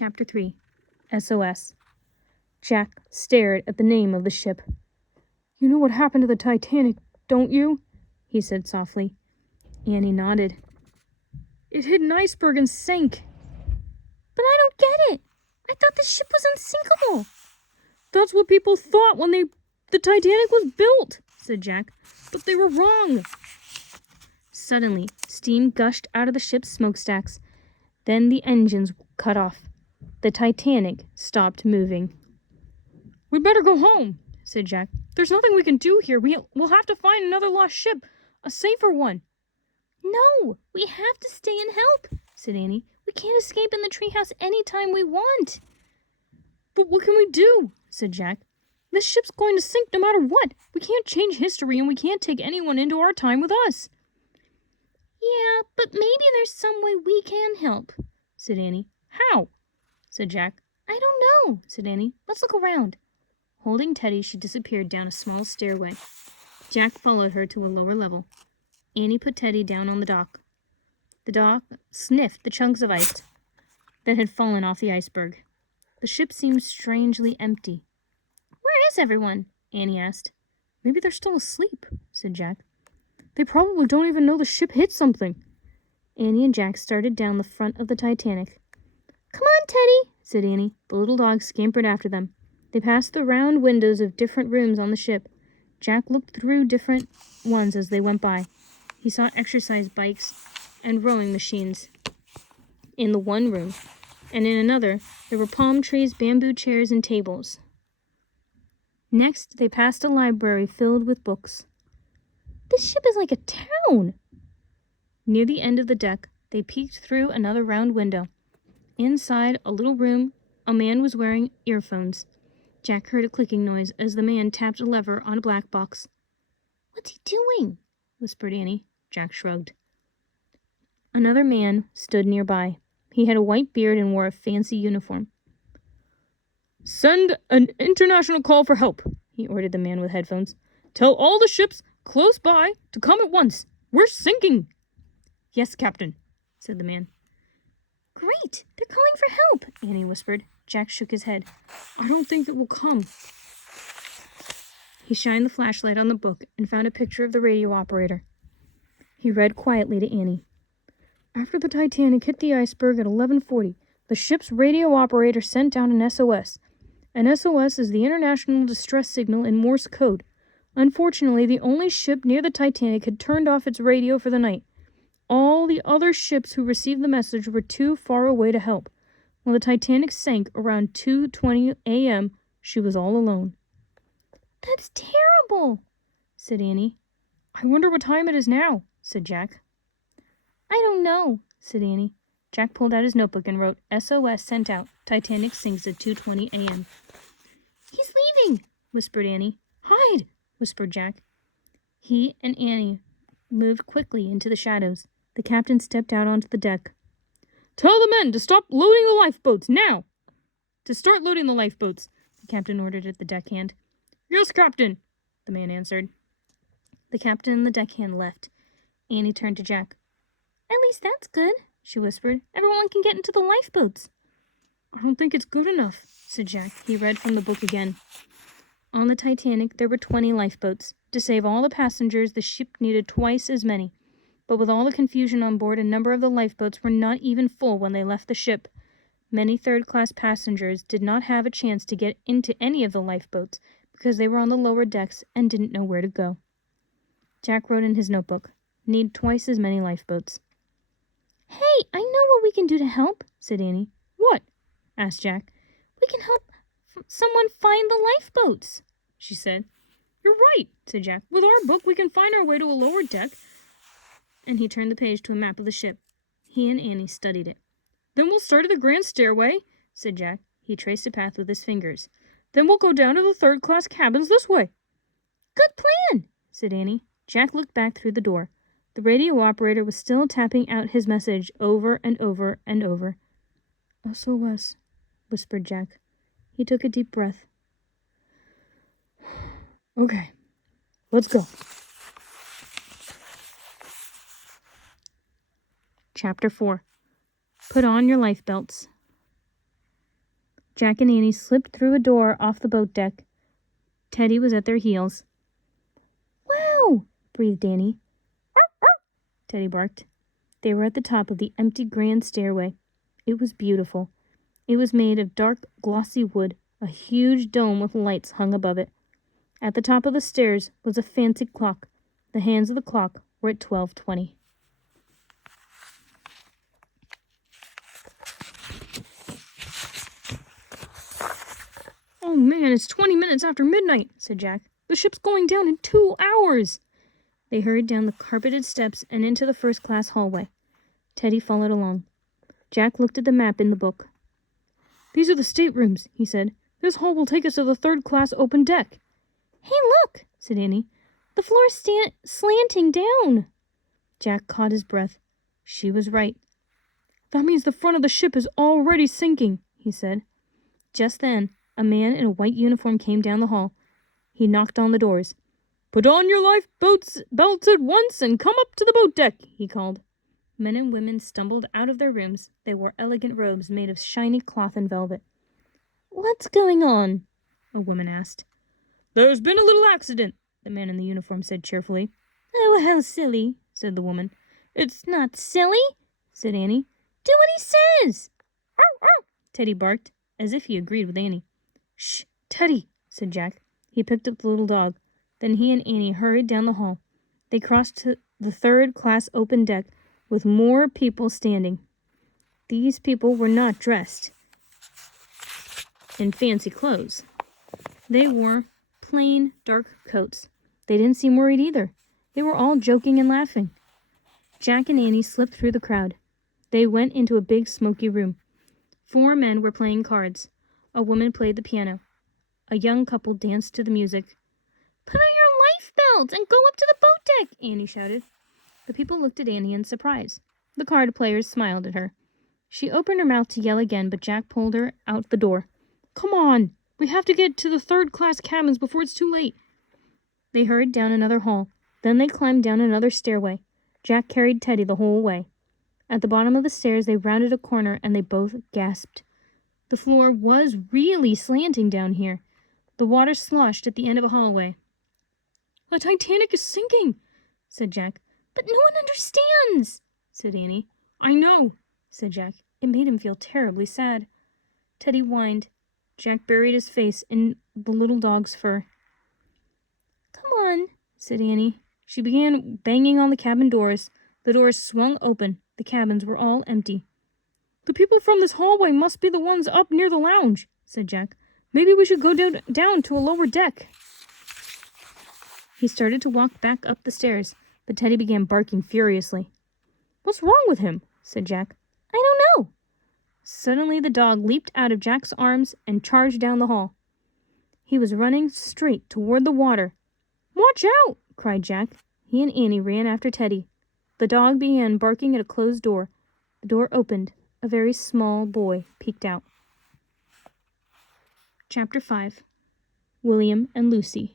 Chapter 3. SOS. Jack stared at the name of the ship. "You know what happened to the Titanic, don't you?" he said softly. Annie nodded. "It hit an iceberg and sank." "But I don't get it. I thought the ship was unsinkable." "That's what people thought when the Titanic was built," said Jack. "But they were wrong." Suddenly, steam gushed out of the ship's smokestacks. Then the engines cut off. The Titanic stopped moving. "We'd better go home," said Jack. "There's nothing we can do here. We'll have to find another lost ship, a safer one." "No, we have to stay and help," said Annie. "We can't escape in the treehouse any time we want." "But what can we do?" said Jack. "This ship's going to sink no matter what. We can't change history, and we can't take anyone into our time with us." "Yeah, but maybe there's some way we can help," said Annie. "How?" said Jack. "I don't know," said Annie. "Let's look around." Holding Teddy, she disappeared down a small stairway. Jack followed her to a lower level. Annie put Teddy down on the dock. The dog sniffed the chunks of ice that had fallen off the iceberg. The ship seemed strangely empty. "Where is everyone?" Annie asked. "Maybe they're still asleep," said Jack. "They probably don't even know the ship hit something." Annie and Jack started down the front of the Titanic. "Come on, Teddy," said Annie. The little dog scampered after them. They passed the round windows of different rooms on the ship. Jack looked through different ones as they went by. He saw exercise bikes and rowing machines in the one room, and in another there were palm trees, bamboo chairs, and tables. Next, they passed a library filled with books. "This ship is like a town." Near the end of the deck, they peeked through another round window. Inside a little room, a man was wearing earphones. Jack heard a clicking noise as the man tapped a lever on a black box. "What's he doing?" whispered Annie. Jack shrugged. Another man stood nearby. He had a white beard and wore a fancy uniform. "Send an international call for help," he ordered the man with headphones. "Tell all the ships close by to come at once. We're sinking." "Yes, Captain," said the man. "Great! They're calling for help," Annie whispered. Jack shook his head. "I don't think it will come." He shined the flashlight on the book and found a picture of the radio operator. He read quietly to Annie. "After the Titanic hit the iceberg at 11:40, the ship's radio operator sent down an SOS. An SOS is the international distress signal in Morse code. Unfortunately, the only ship near the Titanic had turned off its radio for the night. All the other ships who received the message were too far away to help. When the Titanic sank around 2:20 a.m., she was all alone." "That's terrible," said Annie. "I wonder what time it is now," said Jack. "I don't know," said Annie. Jack pulled out his notebook and wrote, "SOS sent out. Titanic sinks at 2:20 a.m. "He's leaving," whispered Annie. "Hide," whispered Jack. He and Annie moved quickly into the shadows. The captain stepped out onto the deck. "Tell the men to stop loading the lifeboats, now!" "To start loading the lifeboats," the captain ordered at the deckhand. "Yes, Captain," the man answered. The captain and the deckhand left. Annie turned to Jack. "At least that's good," she whispered. "Everyone can get into the lifeboats." "I don't think it's good enough," said Jack. He read from the book again. On the Titanic, there were 20 lifeboats. To save all the passengers, the ship needed twice as many. But with all the confusion on board, a number of the lifeboats were not even full when they left the ship. Many third-class passengers did not have a chance to get into any of the lifeboats because they were on the lower decks and didn't know where to go. Jack wrote in his notebook, "Need twice as many lifeboats." "Hey, I know what we can do to help," said Annie. "What?" asked Jack. "We can help someone find the lifeboats," she said. "You're right," said Jack. "With our book, we can find our way to a lower deck." And he turned the page to a map of the ship. He and Annie studied it. "Then we'll start at the grand stairway," said Jack. He traced a path with his fingers. "Then we'll go down to the third-class cabins this way." "Good plan," said Annie. Jack looked back through the door. The radio operator was still tapping out his message over and over and over. "SOS," whispered Jack. He took a deep breath. "Okay, let's go." Chapter 4. Put on your life belts. Jack and Annie slipped through a door off the boat deck. Teddy was at their heels. "Wow!" breathed Annie. Teddy barked. They were at the top of the empty grand stairway. It was beautiful. It was made of dark, glossy wood. A huge dome with lights hung above it. At the top of the stairs was a fancy clock. The hands of the clock were at 12:20. "Oh man, it's 20 minutes after midnight," said Jack. "The ship's going down in 2 hours." They hurried down the carpeted steps and into the first-class hallway. Teddy followed along. Jack looked at the map in the book. "These are the staterooms," he said. "This hall will take us to the third-class open deck." "Hey, look," said Annie. "The floor's slanting down." Jack caught his breath. She was right. "That means the front of the ship is already sinking," he said. Just then, a man in a white uniform came down the hall. He knocked on the doors. "Put on your lifeboats belts at once and come up to the boat deck," he called. Men and women stumbled out of their rooms. They wore elegant robes made of shiny cloth and velvet. "What's going on?" a woman asked. "There's been a little accident," the man in the uniform said cheerfully. "Oh, how silly," said the woman. "It's not silly," said Annie. "Do what he says." "Ow, ow," Teddy barked, as if he agreed with Annie. "Shh, Teddy," said Jack. He picked up the little dog. Then he and Annie hurried down the hall. They crossed to the third-class open deck, with more people standing. These people were not dressed in fancy clothes. They wore plain, dark coats. They didn't seem worried either. They were all joking and laughing. Jack and Annie slipped through the crowd. They went into a big, smoky room. 4 men were playing cards. A woman played the piano. A young couple danced to the music. "Put on your lifebelt and go up to the boat deck," Annie shouted. The people looked at Annie in surprise. The card players smiled at her. She opened her mouth to yell again, but Jack pulled her out the door. "Come on! We have to get to the third-class cabins before it's too late." They hurried down another hall. Then they climbed down another stairway. Jack carried Teddy the whole way. At the bottom of the stairs, they rounded a corner, and they both gasped. The floor was really slanting down here. The water sloshed at the end of a hallway. "The Titanic is sinking," said Jack. "But no one understands," said Annie. "I know," said Jack. It made him feel terribly sad. Teddy whined. Jack buried his face in the little dog's fur. "Come on," said Annie. She began banging on the cabin doors. The doors swung open. The cabins were all empty. "The people from this hallway must be the ones up near the lounge," said Jack. "Maybe we should go down to a lower deck." He started to walk back up the stairs, but Teddy began barking furiously. "What's wrong with him?" said Jack. "I don't know." Suddenly the dog leaped out of Jack's arms and charged down the hall. He was running straight toward the water. "Watch out!" cried Jack. He and Annie ran after Teddy. The dog began barking at a closed door. The door opened. A very small boy peeked out. Chapter 5. William and Lucy.